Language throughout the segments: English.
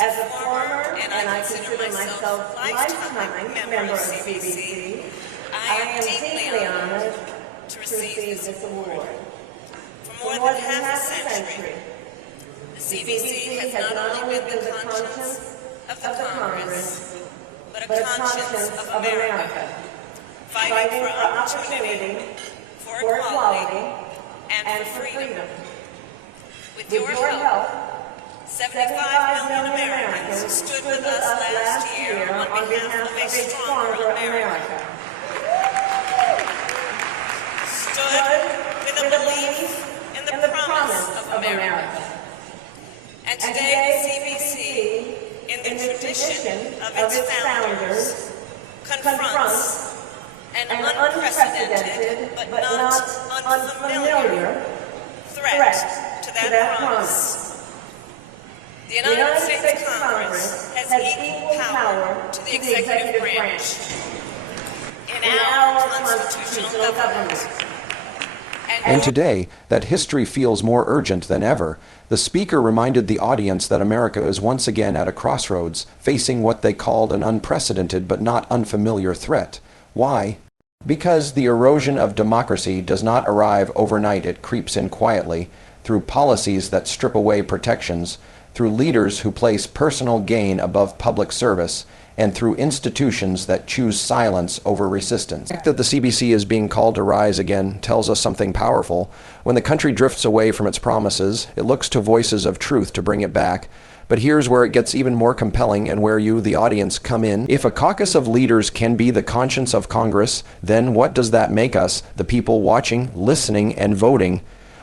As a former, and I consider myself lifetime member of CBC, I am deeply honored to receive this award. For more than half a century, the CBC has not only been the conscience of the Congress, but a conscience of America, fighting for opportunity, for equality, and for freedom. With your help, 75 million Americans stood with us last year on behalf of a stronger America. Stood with a belief in the promise of America. And today, the CBC, in the tradition of its founders, confronts an unprecedented but not unfamiliar threat to that promise. The United States Congress has equal power to the executive branch in our constitutional government. And today, that history feels more urgent than ever. The speaker reminded the audience that America is once again at a crossroads, facing what they called an unprecedented but not unfamiliar threat. Why? Because the erosion of democracy does not arrive overnight. It creeps in quietly, through policies that strip away protections, through leaders who place personal gain above public service, and through institutions that choose silence over resistance. The fact that the CBC is being called to rise again tells us something powerful. When the country drifts away from its promises, it looks to voices of truth to bring it back. But here's where it gets even more compelling and where you, the audience, come in. If a caucus of leaders can be the conscience of Congress, then what does that make us, the people watching, listening, and voting?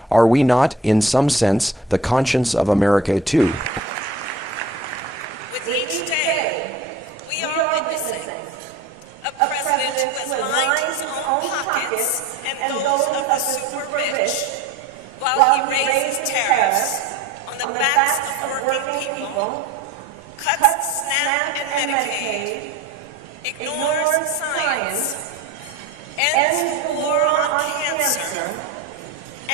Are we not, in some sense, the conscience of America too? With each day, we are witnessing a president who has lined his own pockets and those of the super rich, while he raises tariffs on the backs of working people, cuts SNAP and Medicaid, ignores science, ends the war on cancer,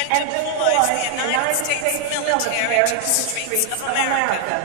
and deploys the United States military to the streets of America.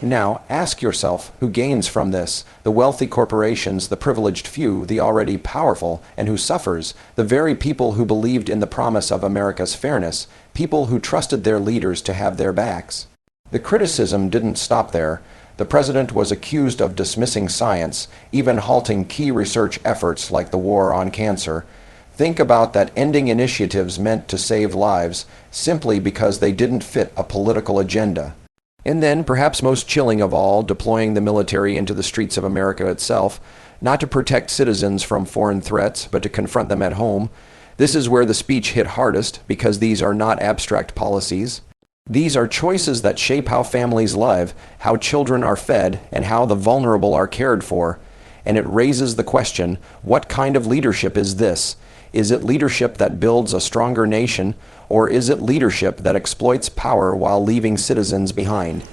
Now, ask yourself, who gains from this? The wealthy corporations, the privileged few, the already powerful, and who suffers? The very people who believed in the promise of America's fairness, people who trusted their leaders to have their backs. The criticism didn't stop there. The president was accused of dismissing science, even halting key research efforts like the war on cancer. Think about that, ending initiatives meant to save lives simply because they didn't fit a political agenda. And then, perhaps most chilling of all, deploying the military into the streets of America itself, not to protect citizens from foreign threats, but to confront them at home. This is where the speech hit hardest, because these are not abstract policies. These are choices that shape how families live, how children are fed, and how the vulnerable are cared for. And it raises the question, what kind of leadership is this? Is it leadership that builds a stronger nation, or is it leadership that exploits power while leaving citizens behind?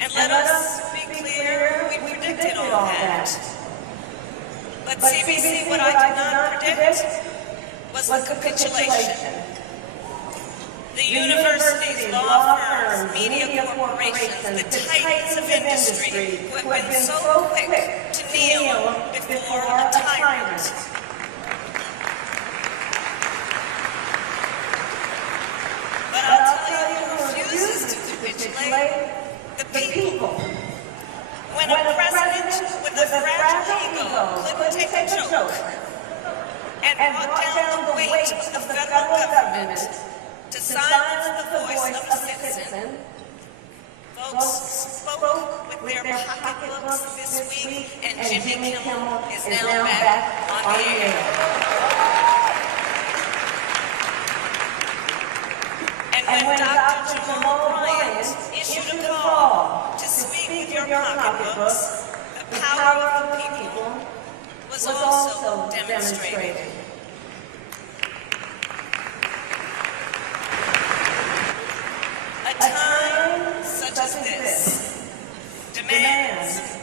And let us be clear, we predicted all that. But CBC, what I did not predict was the capitulation. The universities, law firms, media corporations, the titans of industry who have been so quick to kneel before a tyrant. But I'll tell you who refuses to capitulate: the people. When a president with a fragile ego couldn't take a joke and brought down the weight of the federal government to silence the voice of the citizen, folks spoke with their pocketbooks this week, and Jimmy Kimmel is now back on the air. And when Dr. Jamal Bryant issued a call to speak with your pocketbooks, the power of the people was also demonstrated. A time such as this demands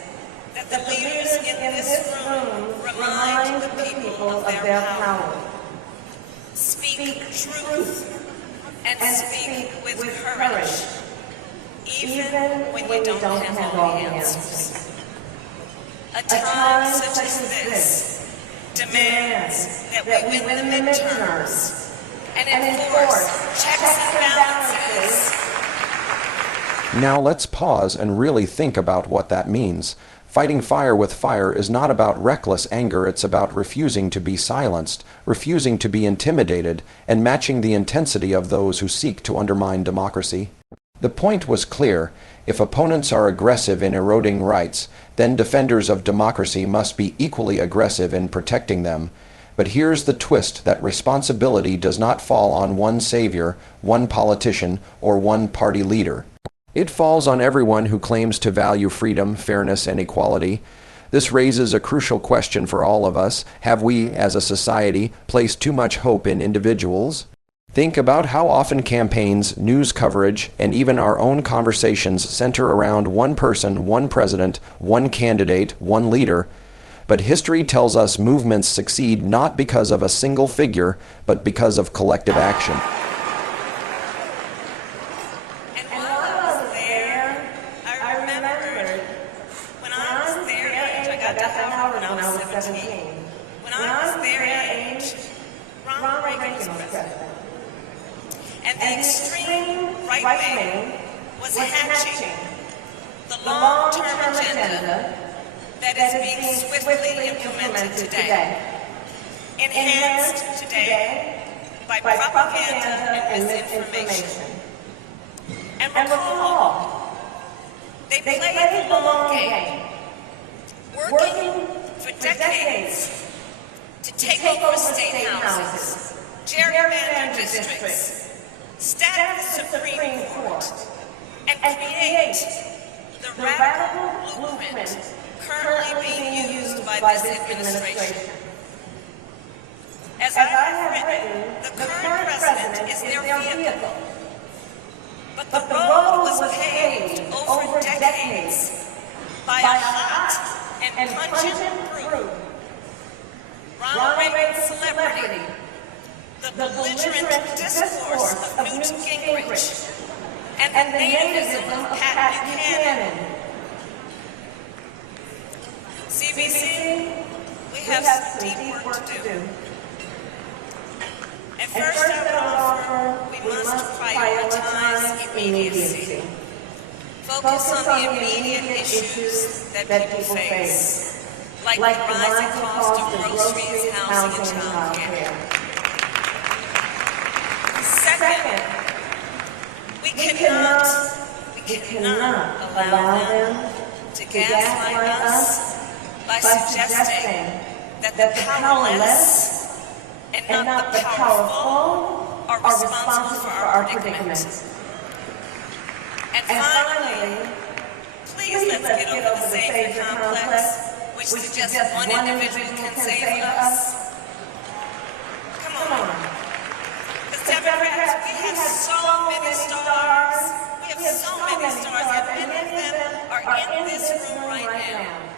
that the leaders in this room remind the people of their power. Speak truth and speak with courage, even when you don't have all the answers. A time such as this demands that we win the midterms and enforce checks and balances. Now let's pause and really think about what that means. Fighting fire with fire is not about reckless anger, it's about refusing to be silenced, refusing to be intimidated, and matching the intensity of those who seek to undermine democracy. The point was clear. If opponents are aggressive in eroding rights, then defenders of democracy must be equally aggressive in protecting them. But here's the twist: that responsibility does not fall on one savior, one politician, or one party leader. It falls on everyone who claims to value freedom, fairness, and equality. This raises a crucial question for all of us. Have we, as a society, placed too much hope in individuals? Think about how often campaigns, news coverage, and even our own conversations center around one person, one president, one candidate, one leader. But history tells us movements succeed not because of a single figure, but because of collective action. When I was their age, Ronald Reagan was president. And the extreme right wing was hatching the long-term agenda that is being swiftly implemented today. Enhanced today by propaganda and misinformation. And recall, they played the long game, working for decades to take over state houses, gerrymander districts, stack the Supreme Court, and create the radical blueprint currently being used by this administration. As I have written, the current president is their vehicle, but the road was paved over decades by a hot and pungent group. Ronald Reagan's celebrity, the belligerent discourse of Newt Gingrich, and the nativism of Pat Buchanan. CBC, we have some deep work to do. At first, I would offer we must prioritize immediacy. Focus on the immediate issues that people face, like the rising cost of groceries, housing, and child care. Second, we cannot allow them to gaslight us by suggesting that the powerless and not the powerful are responsible for our predicament. And finally, please let's get over the savior complex, which suggests one individual can save us. Come on. Because Democrats, we have so many stars. We have so many stars, and many of them are in this room right now.